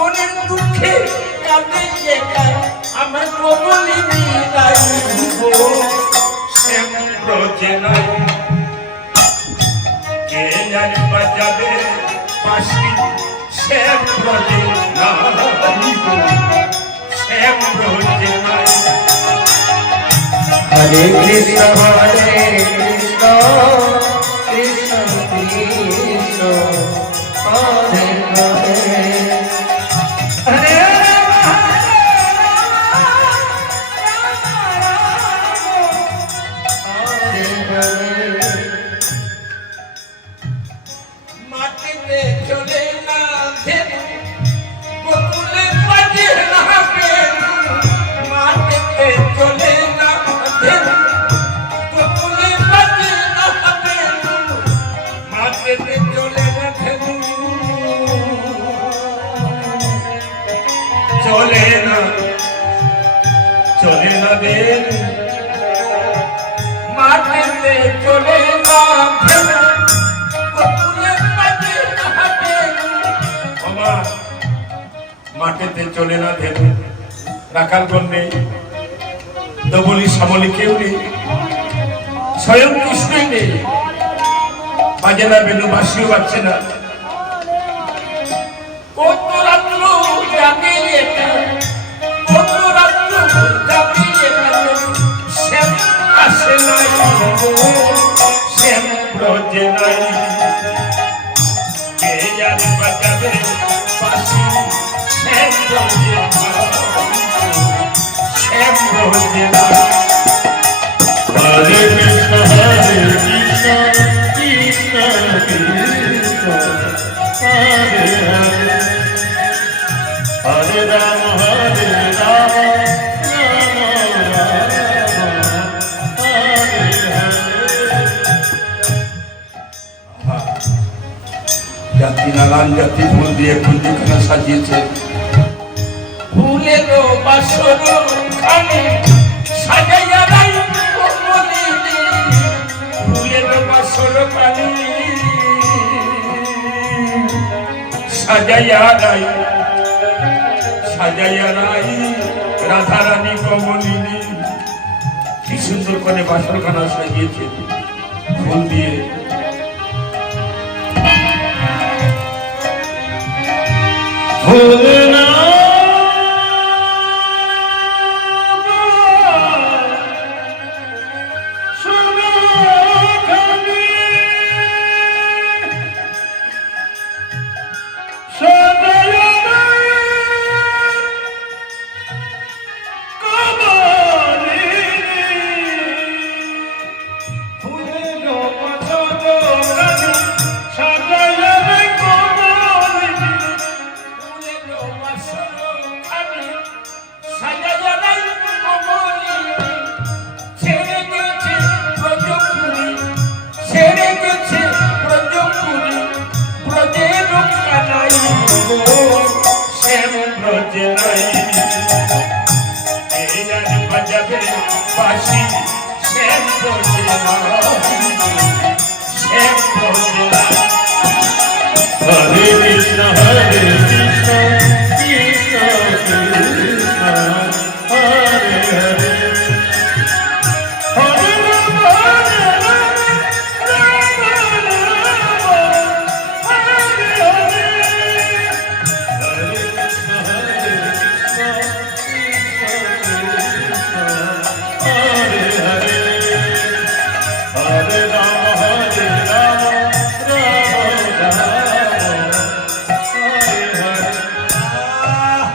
মনের দুঃখে কাঁদে একা আমার কমলিনী গাইব শ্যাম ব্রজে নাই কে জানি বাজাবে বাঁশি শ্যাম ব্রজে নাইব শ্যাম ব্রজে নাই হরে কৃষ্ণ কৃষ্ণ কৃষ্ণ হরে হরে চলে না দেন মাটিতে চলে না মাটিতে চলে না ধেনু রাখাল গণ নেই দবলি সামলি কেউ নেই স্বয়ং কৃষ্ণই নেই বাজে না বেনু বাসিও বাজছে না কত রাত্র জাগে শ্যাম আসে নাই শ্যাম ব্রজে নাই কে জানে বাজাবে বাঁশি শ্যাম ব্রজে শ্যাম ব্রজে নাই হরে কৃষ্ণ কৃষ্ণ কৃষ্ণ হরে হরে হরে রাম জাতি নানান জাতি ফুল দিয়ে কুঞ্জখানা সাজিয়েছে ফুলেরও বাসর খানে সাজাইয়া রাই ফুলেরও বাসর খানে সাজাইয়া রাই রাধারানী কমলিনী কি সুন্দর করে বাসরখানা সাজিয়েছে ফুল দিয়ে ভুলনা শ্যাম ব্রজে নাই বাজাবে বাঁশি